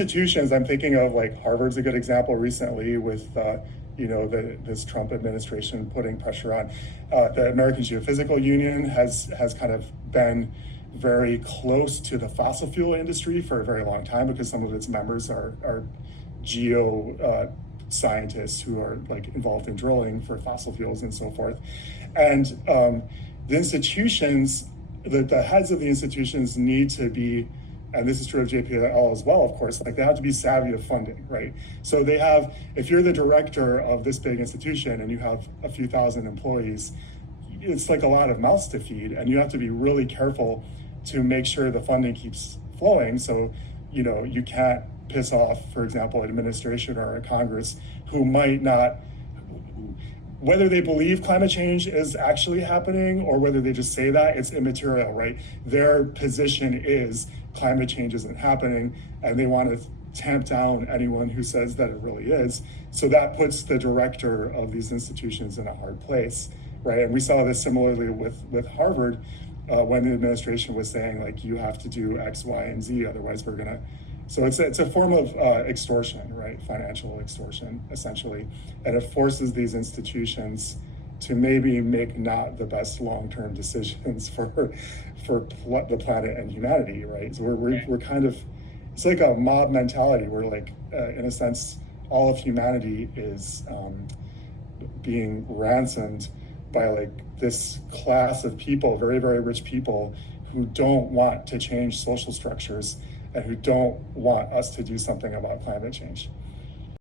Institutions, I'm thinking of like Harvard's a good example recently with this Trump administration putting pressure on the American Geophysical Union has kind of been very close to the fossil fuel industry for a very long time because some of its members are geo scientists who are like involved in drilling for fossil fuels and so forth. And the institutions, the heads of the institutions need to be, and this is true of JPL as well, of course, like they have to be savvy of funding, right? So they have, if you're the director of this big institution and you have a few thousand employees, it's like a lot of mouths to feed, and you have to be really careful to make sure the funding keeps flowing. So, you can't piss off, for example, an administration or a Congress who might not, whether they believe climate change is actually happening or whether they just say that, it's immaterial, right? Their position is climate change isn't happening, and they want to tamp down anyone who says that it really is. So that puts the director of these institutions in a hard place, right? And we saw this similarly with Harvard when the administration was saying, like, you have to do X, Y, and Z, otherwise we're gonna. So it's a form of extortion, right? Financial extortion, essentially. And it forces these institutions to maybe make not the best long-term decisions for the planet and humanity, right? So we're kind of, it's like a mob mentality where, like, in a sense, all of humanity is being ransomed by like this class of people, very, very rich people who don't want to change social structures and who don't want us to do something about climate change.